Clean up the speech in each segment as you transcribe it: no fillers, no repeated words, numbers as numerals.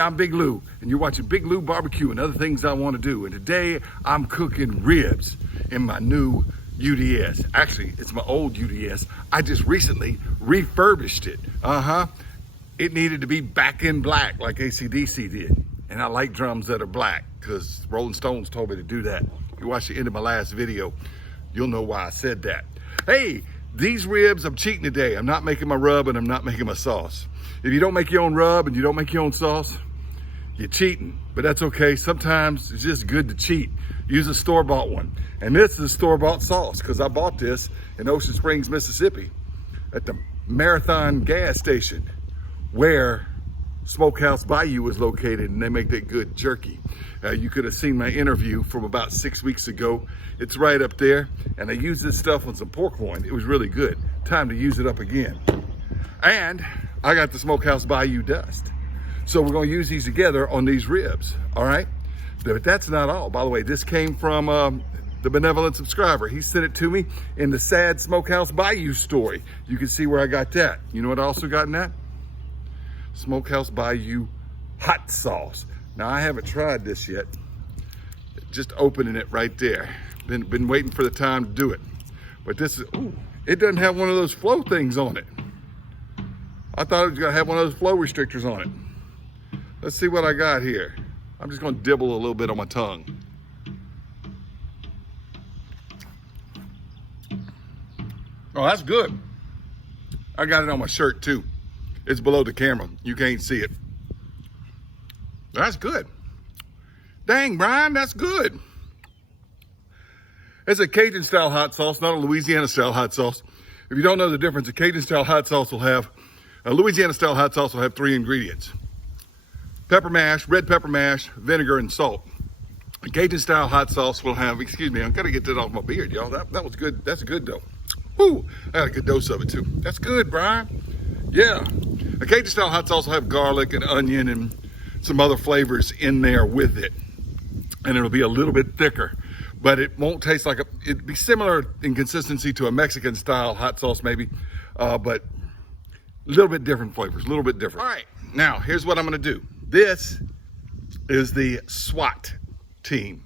I'm Big Lou, and you're watching Big Lou Barbecue and other things I want to do. And today I'm cooking ribs in my new UDS. Actually, it's my old UDS. I just recently refurbished it. It needed to be back in black like AC/DC did. And I like drums that are black because Rolling Stones told me to do that. If you watch the end of my last video, you'll know why I said that. Hey, these ribs, I'm cheating today. I'm not making my rub and I'm not making my sauce. If you don't make your own rub and you don't make your own sauce, you're cheating, but that's okay. Sometimes it's just good to cheat. Use a store-bought one. And this is a store-bought sauce because I bought this in Ocean Springs, Mississippi at the Marathon gas station where Smokehouse Bayou is located, and they make that good jerky. You could have seen my interview from about 6 weeks ago. It's right up there, and I used this stuff on some pork loin. It was really good. Time to use it up again. And I got the Smokehouse Bayou dust. So we're gonna use these together on these ribs, all right? But that's not all. By the way, this came from the benevolent subscriber. He sent it to me in the sad Smokehouse Bayou story. You can see where I got that. You know what I also got in that? Smokehouse Bayou hot sauce. Now I haven't tried this yet. Just opening it right there. Been waiting for the time to do it. But this is, ooh, it doesn't have one of those flow things on it. I thought it was gonna have one of those flow restrictors on it. Let's see what I got here. I'm just gonna dibble a little bit on my tongue. Oh, that's good. I got it on my shirt too. It's below the camera. You can't see it. That's good. Dang, Brian, that's good. It's a Cajun style hot sauce, not a Louisiana style hot sauce. If you don't know the difference, a Cajun style hot sauce will have, a Louisiana style hot sauce will have 3 ingredients: pepper mash, red pepper mash, vinegar, and salt. A Cajun style hot sauce will have, excuse me, I'm gonna get that off my beard, y'all. That was good. That's good though. Woo, I got a good dose of it too. That's good, Brian. Yeah. A Cajun style hot sauce will have garlic and onion and some other flavors in there with it. And it'll be a little bit thicker, but it won't taste like it'd be similar in consistency to a Mexican style hot sauce maybe, but a little bit different flavors, a little bit different. All right, now here's what I'm gonna do. This is the SWAT team,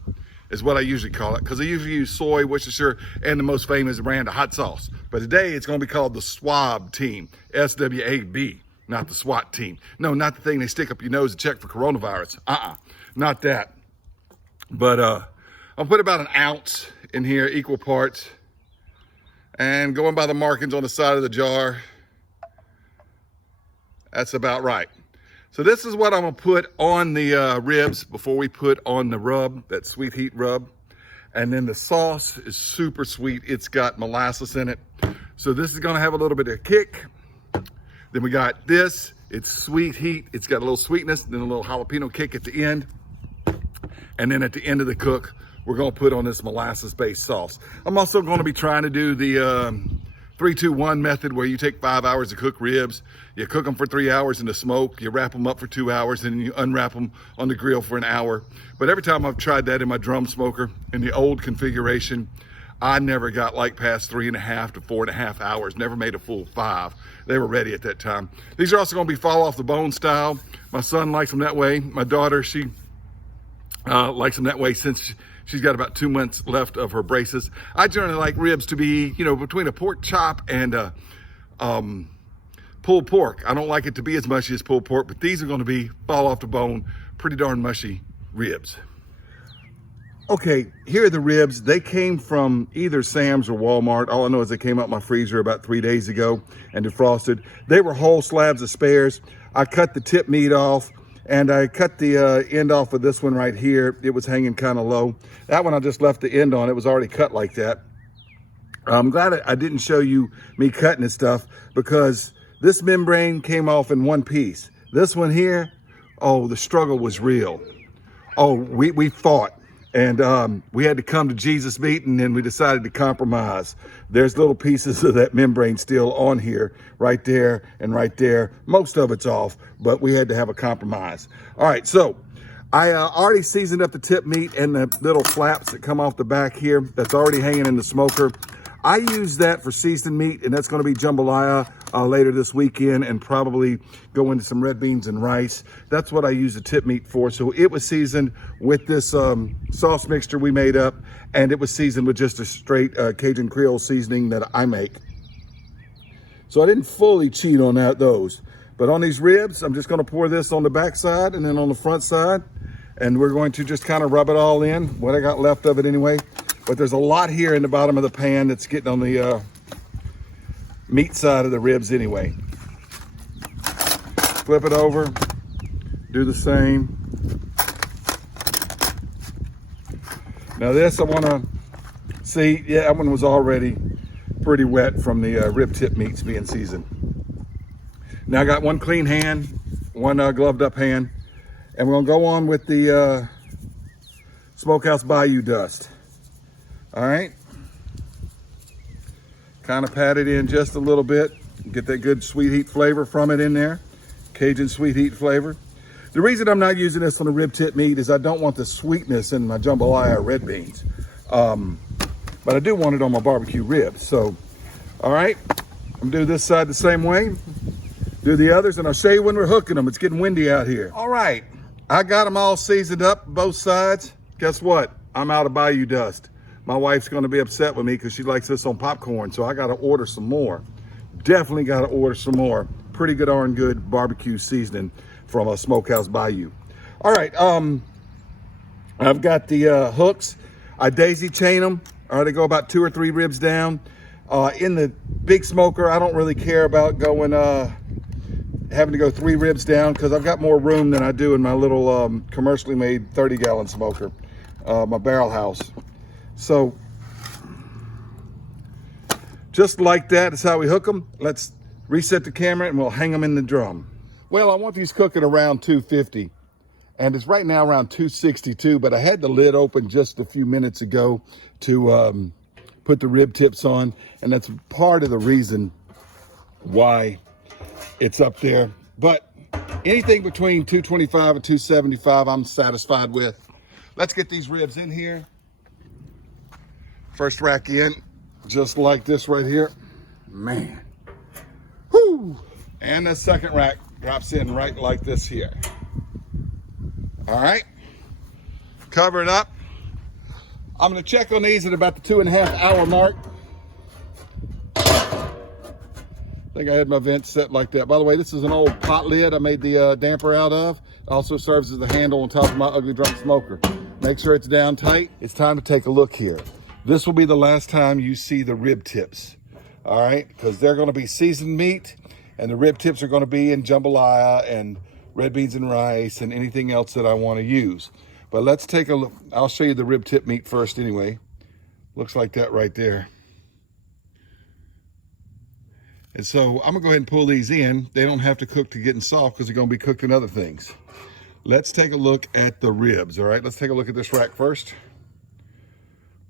is what I usually call it, because I usually use soy, Worcestershire, and the most famous brand of hot sauce. But today it's gonna be called the SWAB team, SWAB, not the SWAT team. No, not the thing they stick up your nose to check for coronavirus. Not that. But I'll put about 1 ounce in here, equal parts. And going by the markings on the side of the jar, that's about right. So this is what I'm gonna put on the ribs before we put on the rub, that sweet heat rub. And then the sauce is super sweet. It's got molasses in it. So this is gonna have a little bit of kick. Then we got this, it's sweet heat. It's got a little sweetness, then a little jalapeno kick at the end. And then at the end of the cook, we're gonna put on this molasses-based sauce. I'm also gonna be trying to do the 3-2-1 method, where you take 5 hours to cook ribs. You cook them for 3 hours in the smoke, you wrap them up for 2 hours, and then you unwrap them on the grill for 1 hour. But every time I've tried that in my drum smoker, in the old configuration, I never got like past 3.5 to 4.5 hours, never made a full 5. They were ready at that time. These are also gonna be fall off the bone style. My son likes them that way. My daughter, she likes them that way since she's got about 2 months left of her braces. I generally like ribs to be, you know, between a pork chop and a pulled pork. I don't like it to be as mushy as pulled pork, but these are gonna be fall off the bone, pretty darn mushy ribs. Okay, here are the ribs. They came from either Sam's or Walmart. All I know is they came out my freezer about 3 days ago and defrosted. They were whole slabs of spares. I cut the tip meat off, and I cut the end off of this one right here. It was hanging kind of low. That one I just left the end on. It was already cut like that. I'm glad I didn't show you me cutting this stuff, because this membrane came off in one piece. This one here, oh, the struggle was real. Oh, we fought. And we had to come to Jesus meeting, and we decided to compromise. There's little pieces of that membrane still on here, right there and right there. Most of it's off, but we had to have a compromise. All right, so I already seasoned up the tip meat and the little flaps that come off the back here. That's already hanging in the smoker. I use that for seasoned meat, and that's gonna be jambalaya, later this weekend and probably go into some red beans and rice. That's what I use the tip meat for. So it was seasoned with this sauce mixture we made up, and it was seasoned with just a straight Cajun Creole seasoning that I make. So I didn't fully cheat on those. But on these ribs, I'm just gonna pour this on the back side and then on the front side. And we're going to just kind of rub it all in, what I got left of it anyway. But there's a lot here in the bottom of the pan that's getting on the meat side of the ribs anyway. Flip it over, do the same. Now this I want to see, yeah, that one was already pretty wet from the rib tip meats being seasoned. Now I got one clean hand, one gloved up hand, and we're gonna go on with the Smokehouse Bayou dust. All right, kind of pat it in just a little bit, get that good sweet heat flavor from it in there, Cajun sweet heat flavor. The reason I'm not using this on the rib tip meat is I don't want the sweetness in my jambalaya red beans, but I do want it on my barbecue ribs. So, all right, I'm gonna do this side the same way. Do the others, and I'll show you when we're hooking them. It's getting windy out here. All right, I got them all seasoned up, both sides. Guess what? I'm out of Bayou dust. My wife's gonna be upset with me because she likes this on popcorn, so I gotta order some more. Definitely gotta order some more. Pretty good darn good barbecue seasoning from a Smokehouse Bayou. All right, I've got the hooks. I daisy chain them. All right, they go about 2 or 3 ribs down. In the big smoker, I don't really care about going, having to go 3 ribs down because I've got more room than I do in my little commercially made 30-gallon smoker, my barrel house. So just like that is how we hook them. Let's reset the camera and we'll hang them in the drum. Well, I want these cooking around 250 and it's right now around 262, but I had the lid open just a few minutes ago to put the rib tips on, and that's part of the reason why it's up there. But anything between 225 and 275 I'm satisfied with. Let's get these ribs in here. First rack in, just like this right here. Man, whoo! And the second rack drops in right like this here. All right, cover it up. I'm gonna check on these at about the 2.5 hour mark. I think I had my vent set like that. By the way, this is an old pot lid I made the damper out of. It also serves as the handle on top of my ugly drunk smoker. Make sure it's down tight. It's time to take a look here. This will be the last time you see the rib tips, all right? Because they're gonna be seasoned meat, and the rib tips are gonna be in jambalaya and red beans and rice and anything else that I wanna use. But let's take a look. I'll show you the rib tip meat first anyway. Looks like that right there. And so I'm gonna go ahead and pull these in. They don't have to cook to getting soft because they're gonna be cooked in other things. Let's take a look at the ribs, all right? Let's take a look at this rack first.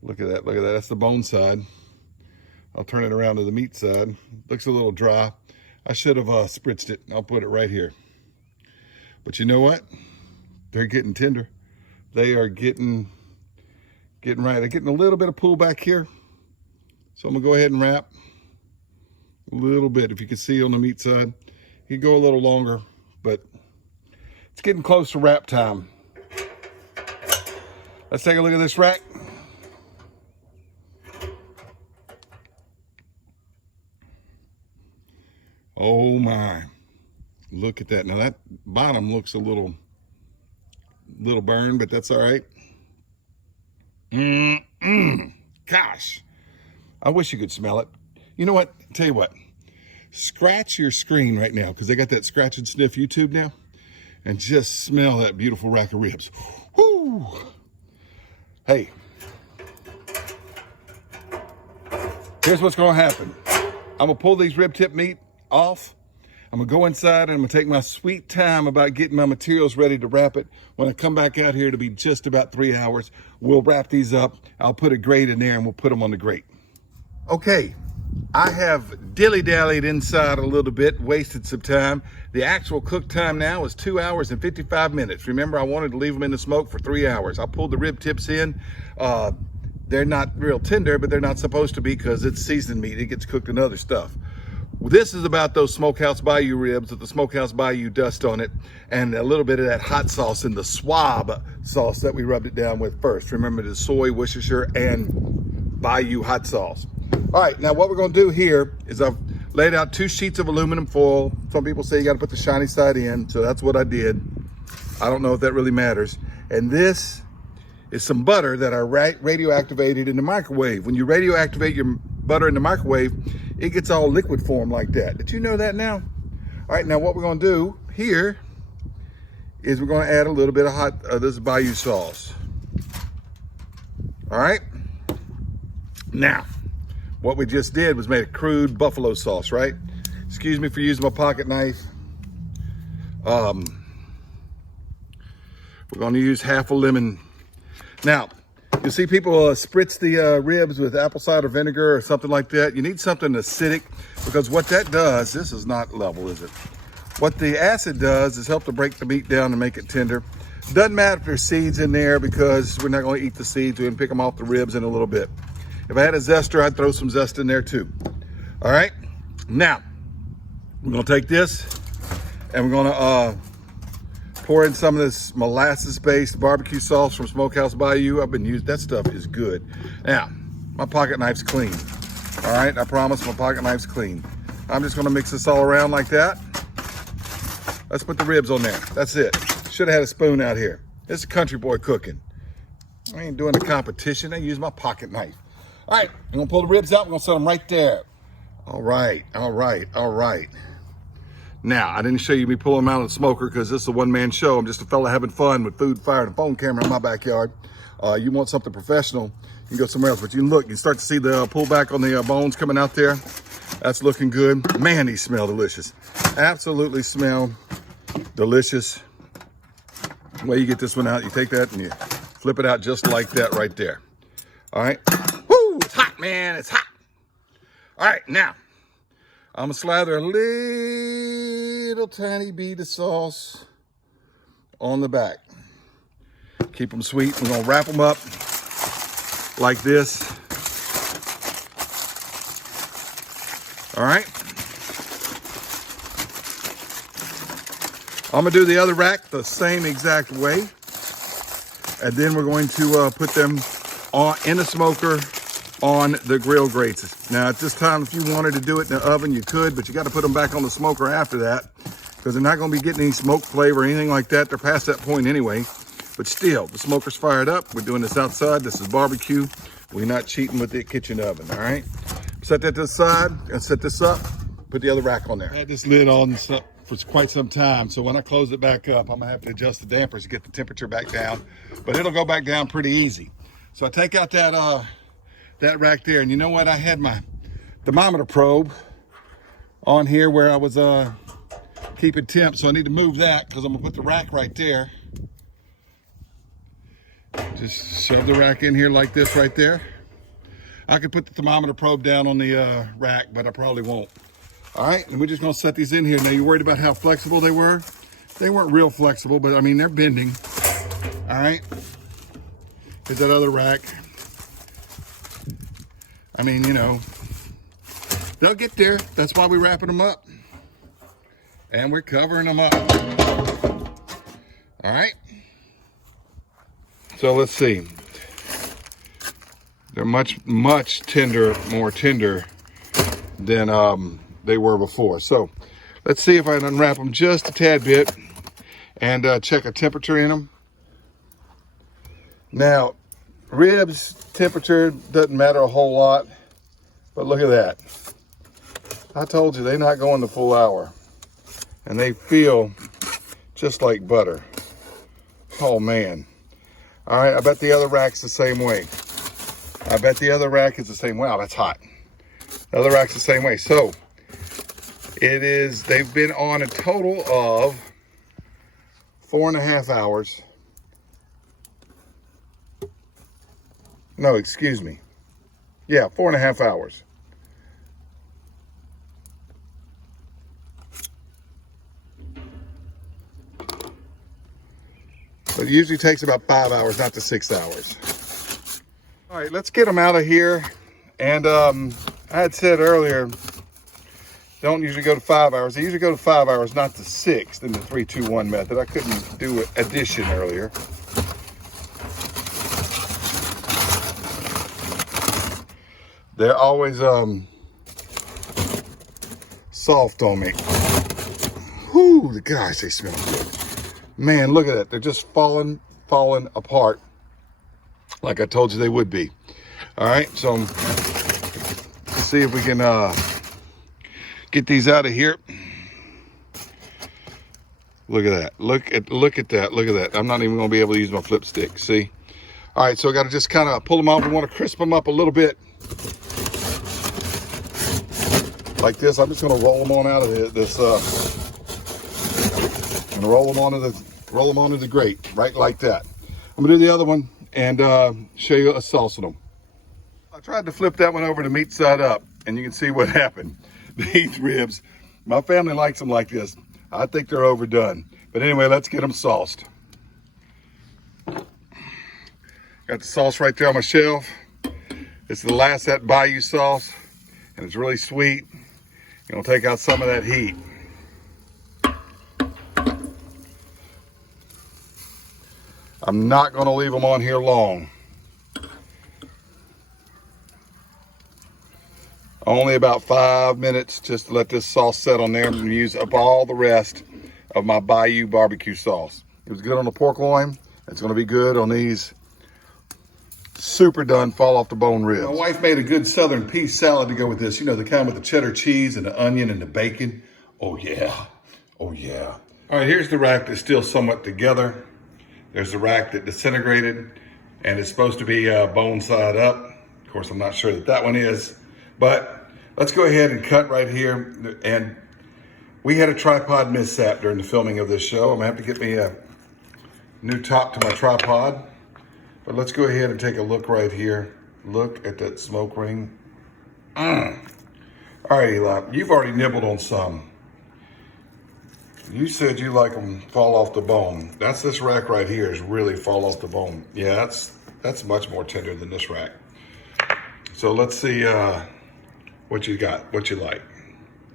Look at that, that's the bone side. I'll turn it around to the meat side. Looks a little dry. I should have spritzed it. I'll put it right here. But you know what? They're getting tender. They are getting right. They're getting a little bit of pull back here. So I'm gonna go ahead and wrap a little bit. If you can see on the meat side, you can go a little longer, but it's getting close to wrap time. Let's take a look at this rack. Oh my, look at that. Now that bottom looks a little burned, but that's all right. Gosh, I wish you could smell it. You know what, tell you what, scratch your screen right now, because they got that scratch and sniff YouTube now, and just smell that beautiful rack of ribs. Whoo! Hey, here's what's gonna happen. I'm gonna pull these rib tip meat off. I'm gonna go inside and I'm gonna take my sweet time about getting my materials ready to wrap it. When I come back out here, it'll be just about 3 hours. We'll wrap these up. I'll put a grate in there and we'll put them on the grate. Okay, I have dilly-dallied inside a little bit, wasted some time. The actual cook time now is 2 hours and 55 minutes. Remember, I wanted to leave them in the smoke for 3 hours. I pulled the rib tips in. They're not real tender, but they're not supposed to be because it's seasoned meat. It gets cooked in other stuff. This is about those Smokehouse Bayou ribs with the Smokehouse Bayou dust on it and a little bit of that hot sauce in the swab sauce that we rubbed it down with first. Remember the soy, Worcestershire, and Bayou hot sauce. All right, now what we're gonna do here is I've laid out 2 sheets of aluminum foil. Some people say you gotta put the shiny side in, so that's what I did. I don't know if that really matters. And this is some butter that I radioactivated in the microwave. When you radioactivate your butter in the microwave, it gets all liquid form like that. Did you know that now? All right, now what we're gonna do here is we're gonna add a little bit of this Bayou sauce. All right? Now, what we just did was made a crude buffalo sauce, right? Excuse me for using my pocket knife. We're gonna use half a lemon. Now, you see people spritz the ribs with apple cider vinegar or something like that. You need something acidic because what that does, this is not level, is it? What the acid does is help to break the meat down and make it tender. Doesn't matter if there's seeds in there because we're not gonna eat the seeds. We're gonna pick them off the ribs in a little bit. If I had a zester, I'd throw some zest in there too. All right, now, we're gonna take this and we're gonna pour in some of this molasses-based barbecue sauce from Smokehouse Bayou. I've been using, that stuff is good. Now, my pocket knife's clean. All right, I promise my pocket knife's clean. I'm just gonna mix this all around like that. Let's put the ribs on there. That's it. Should have had a spoon out here. This is a country boy cooking. I ain't doing a competition. I use my pocket knife. All right, I'm gonna pull the ribs out. We're gonna set them right there. All right, all right, all right. Now, I didn't show you me pulling them out of the smoker because this is a one-man show. I'm just a fella having fun with food, fire, and a phone camera in my backyard. You want something professional, you can go somewhere else. But you can look, you start to see the pullback on the bones coming out there. That's looking good. Man, these smell delicious. Absolutely smell delicious. The way you get this one out, you take that and you flip it out just like that right there. All right. Woo, it's hot, man, it's hot. All right, now, I'm gonna slather a little tiny bead of sauce on the back. Keep them sweet. We're gonna wrap them up like this. All right. I'm gonna do the other rack the same exact way. And then we're going to put them in the smoker on the grill grates. Now at this time, if you wanted to do it in the oven, you could, but you got to put them back on the smoker after that because they're not going to be getting any smoke flavor or anything like that. They're past that point anyway. But still, the smoker's fired up. We're doing this outside. This is barbecue. We're not cheating with the kitchen oven, all right? Set that to the side and set this up. Put the other rack on there. I had this lid on for quite some time, so when I close it back up, I'm gonna have to adjust the dampers to get the temperature back down, but it'll go back down pretty easy. So I take out that rack there, and you know what? I had my thermometer probe on here where I was keeping temp, so I need to move that because I'm gonna put the rack right there. Just shove the rack in here like this right there. I could put the thermometer probe down on the rack, but I probably won't. All right, and we're just gonna set these in here. Now, you worried about how flexible they were? They weren't real flexible, but I mean, they're bending. All right, here's that other rack. I mean, you know, they'll get there. That's why we're wrapping them up. And we're covering them up. All right. So let's see. They're much, much tender, more tender than they were before. So let's see if I can unwrap them just a tad bit and check a temperature in them. Now, ribs temperature doesn't matter a whole lot, but look at that. I told you they're not going the full hour, and they feel just like butter. Oh man. All right, I bet the other rack's the same way. I bet the other rack is the same way. Wow, that's hot. The other rack's the same way. So they've been on a total of 4.5 hours. No, excuse me. Yeah, 4.5 hours. But it usually takes about 5 hours, not the 6 hours. All right, let's get them out of here. And I had said earlier don't usually go to 5 hours. They usually go to 5 hours, not to 6 in the 3-2-1 method. I couldn't do addition earlier. They're always soft on me. Whoo, gosh, they smell good. Man, look at that. They're just falling apart like I told you they would be. All right, so let's see if we can get these out of here. Look at that. Look at that. Look at that. I'm not even going to be able to use my flip stick. See? All right, so I got to just kind of pull them off. I want to crisp them up a little bit. Like this. I'm just going to roll them on out of this. I'm going to roll them onto the grate, right like that. I'm going to do the other one and show you a sauce on them. I tried to flip that one over to meat side up, and you can see what happened. These ribs, my family likes them like this. I think they're overdone. But anyway, let's get them sauced. Got the sauce right there on my shelf. It's the Last That Bayou sauce, and it's really sweet. You're gonna take out some of that heat. I'm not gonna leave them on here long. Only about 5 minutes just to let this sauce set on there and use up all the rest of my Bayou barbecue sauce. It was good on the pork loin. It's gonna be good on these super done fall off the bone ribs. My wife made a good southern peas salad to go with this. You know, the kind with the cheddar cheese and the onion and the bacon. Oh yeah, oh yeah. All right, here's the rack that's still somewhat together. There's the rack that disintegrated and it's supposed to be bone side up. Of course, I'm not sure that one is, but let's go ahead and cut right here. And we had a tripod mishap during the filming of this show. I'm gonna have to get me a new top to my tripod. But let's go ahead and take a look right here. Look at that smoke ring. All right, Eli, you've already nibbled on some. You said you like them fall off the bone. That's this rack right here is really fall off the bone. Yeah, that's much more tender than this rack. So let's see what you got, what you like.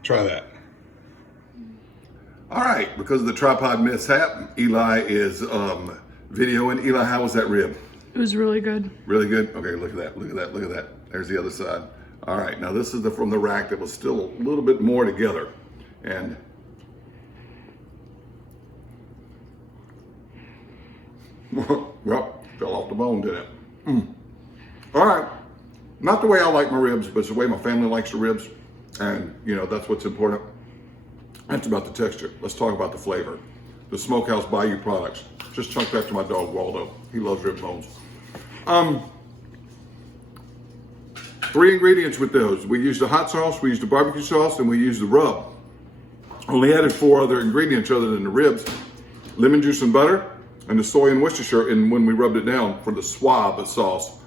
Try that. All right, because of the tripod mishap, Eli is videoing. Eli, how was that rib? It was really good. Really good? Okay, look at that, look at that, look at that. There's the other side. All right, now this is from the rack that was still a little bit more together. And well, fell off the bone, didn't it? All right, not the way I like my ribs, but it's the way my family likes the ribs. And you know, that's what's important. That's about the texture. Let's talk about the flavor. The Smokehouse Bayou products. Just chunk that to my dog, Waldo. He loves rib bones. 3 ingredients with those. We used the hot sauce, we used the barbecue sauce, and we used the rub. Only added 4 other ingredients other than the ribs. Lemon juice and butter, and the soy and Worcestershire, and when we rubbed it down for the swab of sauce.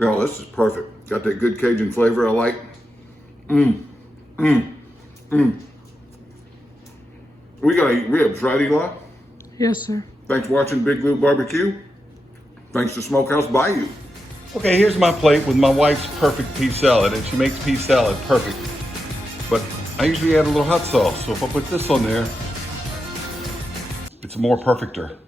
Oh, this is perfect. Got that good Cajun flavor I like. We gotta eat ribs, right, Eli? Yes, sir. Thanks for watching Big Lou Barbecue. Thanks to Smokehouse Bayou. Okay, here's my plate with my wife's perfect pea salad, and she makes pea salad perfect. But I usually add a little hot sauce, so if I put this on there, it's more perfecter.